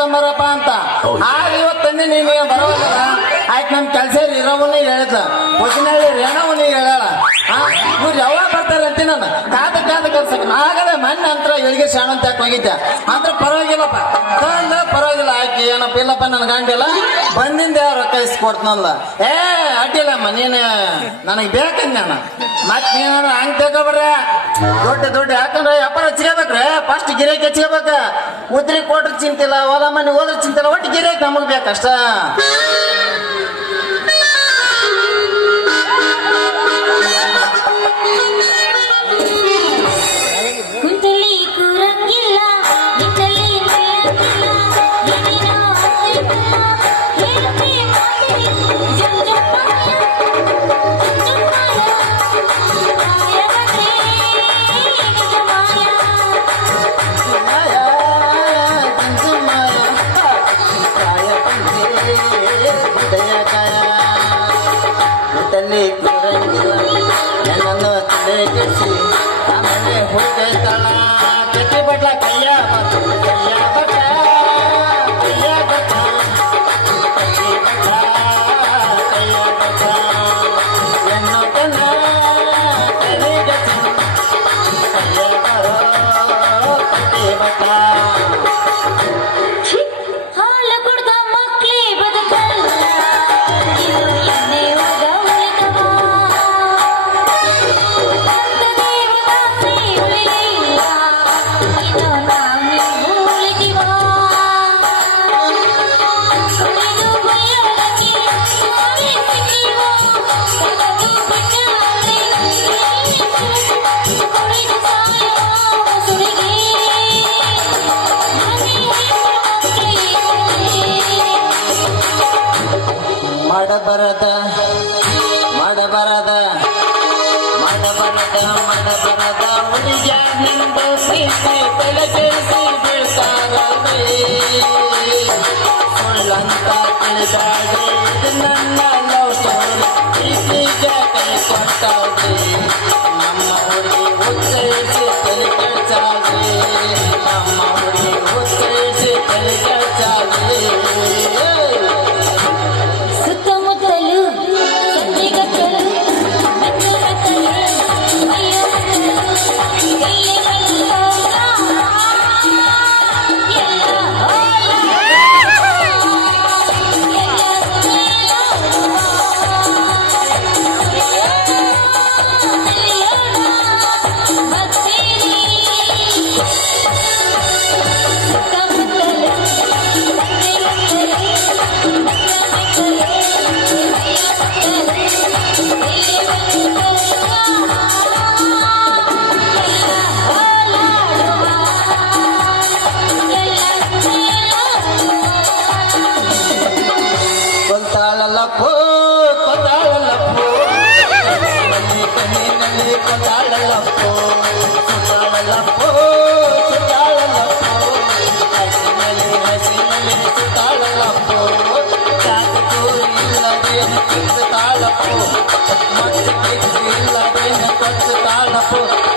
ತಮ್ಮರಪ್ಪ ಅಂತ ಆಗ ಇವತ್ತಂದೆ ನೀನು ಬರೋಲ್ಲ ಆಯ್ತು ನಮ್ ಕೆಲಸ ಇರೋವನ್ನ ಹೇಳ್ದ ಒಟ್ಟಿನಲ್ಲಿ ರೇಣವನ್ನ ಹೇಳಲ್ಲ ಇವ್ರು ಯಾವಾಗ ಬರ್ತಾರೆ ಅಂತ ನಾನು ಕಾದ ಕೆಲಸ ಆಗಲ್ಲ ಮೊನ್ನೆ ಅಂತರ ಎಲ್ಲಿಗೆ ಶಾಣ ಅಂತ ಹೋಗಿದ್ದೆ ಅಂದ್ರೆ ಪರವಾಗಿಲ್ಲಪ್ಪ ಪರವಾಗಿಲ್ಲ ಆಯ್ಕೆ ಏನಪ್ಪ ಇಲ್ಲಪ್ಪ ನನ್ ಗಂಡಿಲ್ಲ ಬಂದಿಂದ ಯಾವ ರೊಕ್ಕ ಇಸ್ಕೊಡ್ತನಲ್ಲ ಅಡ್ಡಿಲ್ಲಮ್ಮ ನೀನು ನನಗೆ ಬೇಕಂದ ನಾನು ಮತ್ ನೀನು ಹಂಗ್ ತಗೋಬಿಡ್ರೆ ದೊಡ್ಡ ಯಾಕಂದ್ರೆ ವ್ಯಾಪಾರ ಹಚ್ಕೋಬೇಕ್ರೆ ಫಸ್ಟ್ ಗಿರಾಕಿ ಹಚ್ಕೋಬೇಕ ಉದ್ರಿ ಕೊಟ್ರೆ ಚಿಂತಿಲ್ಲ ಹೊಲ ಮನೆ ಹೋದ್ರೆ ಚಿಂತಿಲ್ಲ ಒಟ್ಟು ಗಿರಾಕಿ ನಮಗ್ ಬೇಕಷ್ಟ ಆಮೇಲೆ ಹೋಗ್ತಾಳ ಕಟ್ಟಿ ಬಡ್ಲ ಕೈಯ ಬಟ್ಟ ಎನ್ನೋ ಕನ್ನ ಕಟ್ಟಿ ಬಟ್ಟ ಮಾಡಬರದ ಹುಡುಗ ನಿಂದ ಪ್ರೀತಿ ಬೆಳಗಿಸಿ ಬೀಳ್ತಾರೇ ಸುಳ್ಳಂತ ತಿಳಿದಾಗೆ ನನ್ನ ಲವ್ ಸ್ಟೋರಿ ಪ್ರೀತಿಗೆ ಕೈ ಕೊಟ್ಟಾಗೆ ನಮ್ಮ ಹುಡುಗಿ ಉಚ್ಚರಿಸಿ ತಲೆ ಕೆಡ್ಸಾಗೆ ನಮ್ಮ ಹುಡುಗಿ ಉಚ್ಚರಿಸಿ ತಲೆ ಕೆಡ್ಸಾಗೆ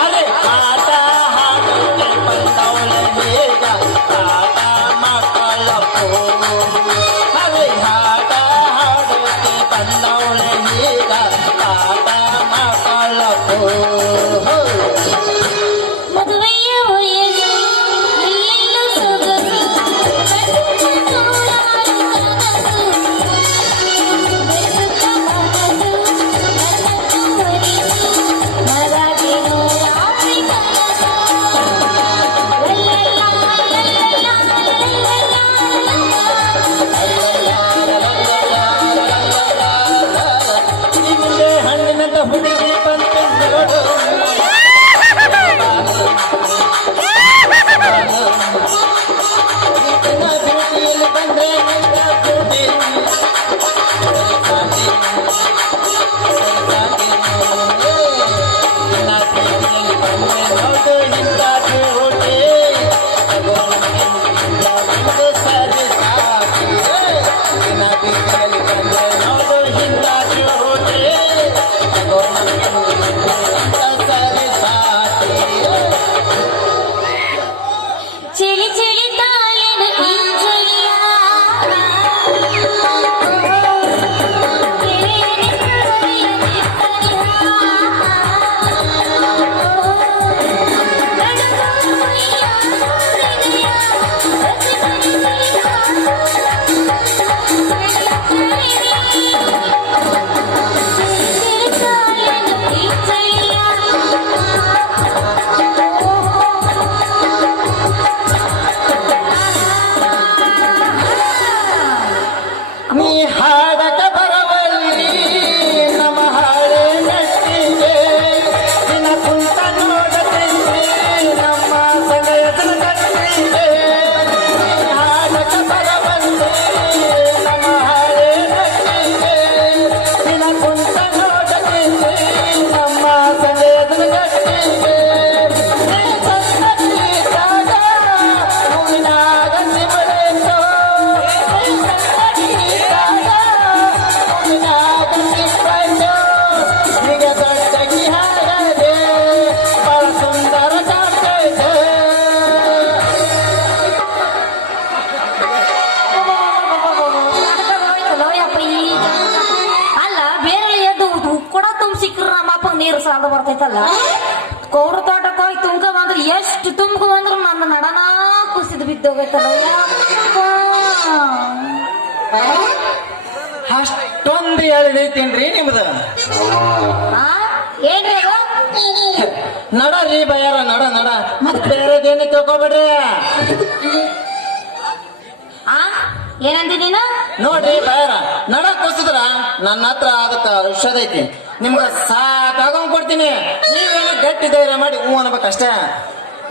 ಅರೆ ಆಟ ಹಾಡೋಕೆ ಬಂದವಳ ಬೇಗ ಆಟ ಮಕ್ಕಳಪ್ಪೋ ಅರೆ ಆಟ ಹಾಡೋಕೆ ಬಂದವಳ ಬೇಗ ಆಟ ಮಕ್ಕಳಪ್ಪೋ La ನೀರು ಸಾಲ ಬರ್ತೈತಲ್ಲ ಕೌರ ತೋಟಕ್ಕೆ ಹೋಗಿ ತುಂಬ್ಕ ಬಂದ್ರೆ ಎಷ್ಟು ತುಂಬ್ಕ ಬಂದ್ರು ನನ್ನ ನಡನ ಕುಸಿದು ಬಿದ್ದೋಗೈತಲ್ಲ ಅಷ್ಟೊಂದು ಹೇಳಿದೈತೇನ್ರಿ ನಿಮ್ದು ಏನ್ರಿ ಅದು ನಡರಿ ಬಯಾರ ನಡ ನಡ ಮತ್ ಬೇರೆದೇನು ತಿಳ್ಕೊಬೇಡ್ರಿ ಏನಂದಿ ನೀನು ನೋಡ್ರಿ ಬಯಾರ ನಡ ಕುಸಿದ್ರ ನನ್ನ ಹತ್ರ ಅದಕ್ಕ ಔಷಧ ಐತಿ ನಿಮ್ಗ ಸಾಕಾಗೊಂಡ್ ಕೊಡ್ತೀನಿ ನೀವೆಲ್ಲ ಗಟ್ಟಿ ಧೈರ್ಯ ಮಾಡಿ ಹೂ ಅನ್ಬೇಕಷ್ಟೇ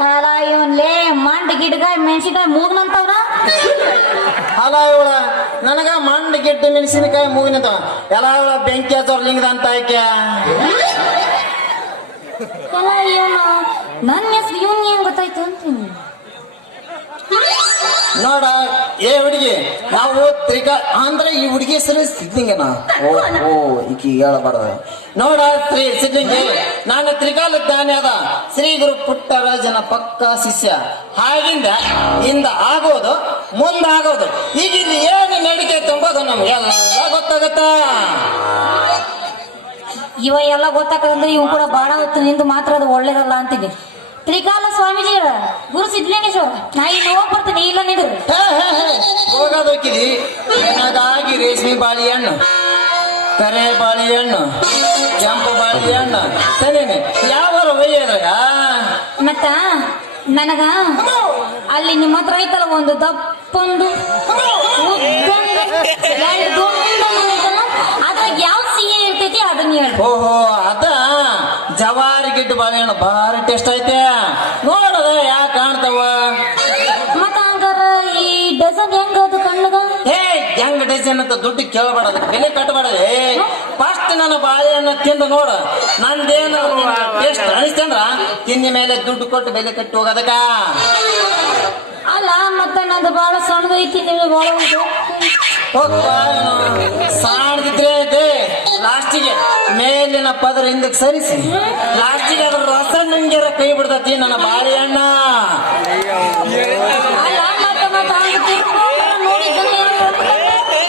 ಅಲ್ಲ ಇವನ್ಲೇ ಮಂಡ್ ಗಿಡಗಾಯಿ ಮೆಣಸಿನ್ಕಾಯಿ ಮೂಗ್ನಂತವ್ರ ಅಲ್ಲ ಇವಳ ನನಗ ಮಂಡ್ ಗಿಡ್ಡ ಮೆಣಸಿನಕಾಯಿ ಮೂಗಿನಂತ ಎಲ್ಲ ಬೆಂಕಿ ಹಚ್ಚೋರ್ ಲಿಂಗದ ಅಂತ ಆಯ್ಕೆ ಎಲ್ಲ ಇವನು ನನ್ನ ಹೆಸರು ಇವನ್ ಏನ್ ಗೊತ್ತಾಯ್ತು ಅಂತೀನಿ ನೋಡ ಏ ಹುಡುಗಿ ನಾವು ಅಂದ್ರೆ ಈ ಹುಡುಗಿ ಹೆಸರು ಸಿದ್ಲಿಂಗನ ಓ ಈಕಿ ಹೇಳಬಾರ್ದ ನೋಡ ಸಿದ್ಲಿಂಗಿ ನಾನು ತ್ರಿಕಾಲ ಜ್ಞಾನಿ ಅದ ಶ್ರೀ ಗುರು ಪುಟ್ಟರಾಜನ ಪಕ್ಕ ಶಿಷ್ಯ ಹಾಗಿಂದ ಇಂದ ಆಗೋದು ಮುಂದಾಗೋದು ಈಗ ಇಲ್ಲಿ ಏನು ನಡಿಕೆ ತುಂಬೋದು ನಮ್ಗೆಲ್ಲ ಗೊತ್ತಾಗತ್ತ ಇವ ಎಲ್ಲ ಗೊತ್ತಾಗಂದ್ರೆ ಇವ್ ಕೂಡ ಬಾಳ ಹೊತ್ತು ನಿಂದು ಮಾತ್ರ ಅದು ಒಳ್ಳೇದಲ್ಲ ಅಂತೀನಿ ತ್ರಿಕಾಲ ಸ್ವಾಮೀಜಿಗಳ ಗುರು ಸಿದ್ಧಲಿಂಗೇಶ್ವರ ನಾ ಇಲ್ಲಿ ಹೋಗ್ ಬರ್ತೀನಿ ಇಲ್ಲ ನಿಂದ್ರು ಹೋಗೋದಕ್ಕಿದಿ ನನಗಾಗಿ ರೇಷ್ಮೆ ಬಾಳೆಹಣ್ಣು ಕರೆ ಬಾಳೆಹಣ್ಣು ಕೆಂಪು ಬಾಳೆಹಣ್ಣು ತನೇನೆ ಯಾವ ಒಯ್ಯದ್ರಾಗ ಮತ್ತ ನನಗ ಅಲ್ಲಿ ನಿಮ್ಮ ಹತ್ರ ಐತಲ್ಲ ಒಂದು ದಪ್ಪೊಂದು ಅದ್ರಾಗ ಯಾವ ಸಿಹಿ ಇರ್ತೈತಿ ಅದನ್ನ ಹೇಳಿ ಓಹೋ ಅದ ಜವಾರಿ ಗಿಡ್ಡ ಬಾಳೆಹಣ್ಣು ಭಾರಿ ಟೇಸ್ಟ್ ಐತೆ ನೋಡದ ಯಾಕೆ ಕಾಣ್ತಾವ ಮತ್ತ ಹಂಗಾರ ಈ ಡಜನ್ ಹೆಂಗ ಅದು ಕಣ್ಣಗ ಹೆಂಗ್ ಡಜನ್ ಅಂತ ದುಡ್ಡು ಕೇಳಬಾರದು ಬೆಲೆ ಕಟ್ಟಬಾರದು ಫಸ್ಟ್ ನನ್ನ ಬಾಳೆಹಣ್ಣು ತಿಂದು ನೋಡು ನಂದೇನು ಟೇಸ್ಟ್ ಅನಿಸ್ತಂದ್ರ ತಿಂದ ಮೇಲೆ ದುಡ್ಡು ಕೊಟ್ಟು ಬೆಲೆ ಕಟ್ಟಿ ಹೋಗೋದಕ್ಕ ಅಲ್ಲ ಮತ್ತ ನಂದು ಬಾಳ ಸಣ್ಣದೈತಿ ನೀವು ಬಾಳ ಸಾಣದಿದ್ರೆ ಇದೆ ಲಾಸ್ಟಿಗೆ ಮೇಲಿನ ಪದರ ಹಿಂದಕ್ಕೆ ಸರಿಸಿ ಲಾಸ್ಟಿಗೆ ಅದ್ರ ರಸ ನಂಗೆರ ಕೈ ಬಿಡ್ತತಿ ನನ್ನ ಬಾಳೆಹಣ್ಣ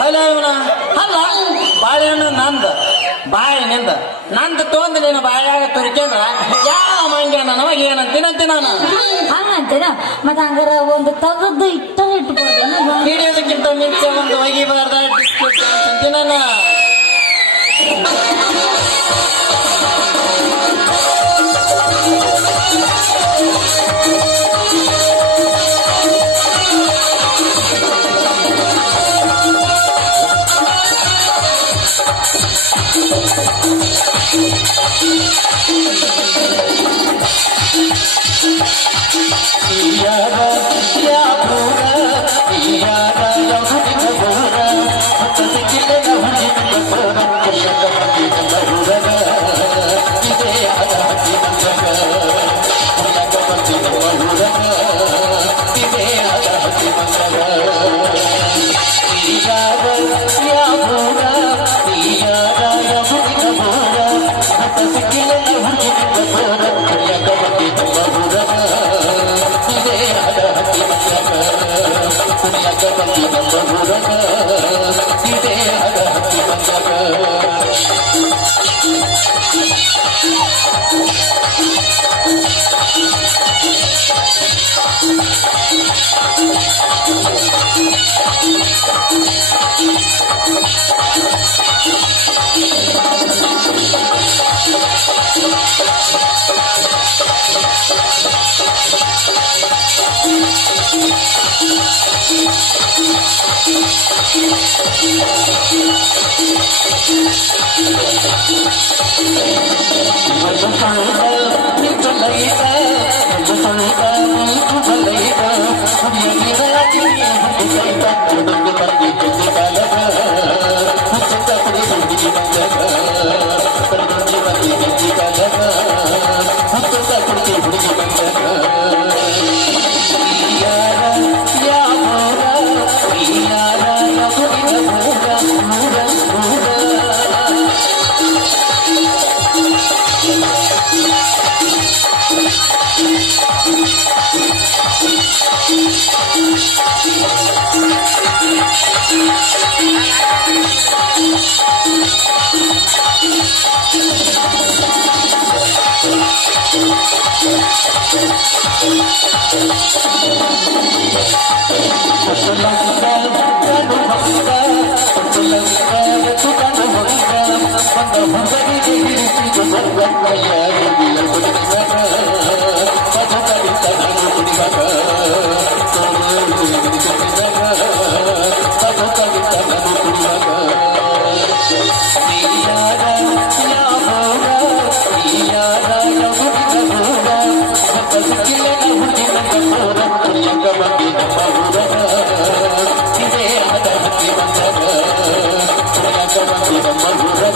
ಅಲ್ಲ ಇವನ ಅಲ್ಲ ಬಾಳೆಹಣ್ಣು ನಂದ ಬಾಯಿ ನಿಂದ ನಂದು ತೊಂದು ನೀನು ಬಾಯಾಗ ತುರಿಕೆಂದ್ರ ಯಾವ ಮಂಗ್ಯ ನಮಗೆ ಏನಂತೀನಂತೆ ನಾನು ಹಂಗಂತೀನ ಮತ್ತ ಹಂಗಾರ ಒಂದು ತಗದ್ದು ಇಟ್ಬೋದು ಹಿಡಿಯೋದಕ್ಕಿಂತ ಮುಂಚೆ ಒಂದು ಒಗಿಬಾರ್ದ ಬಿಸ್ಕೆಟ್ ಅಂತೀನಿ ನಾನು Thank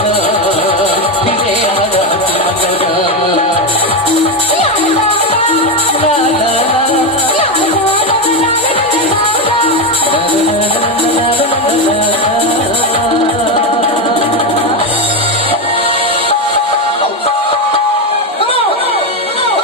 you.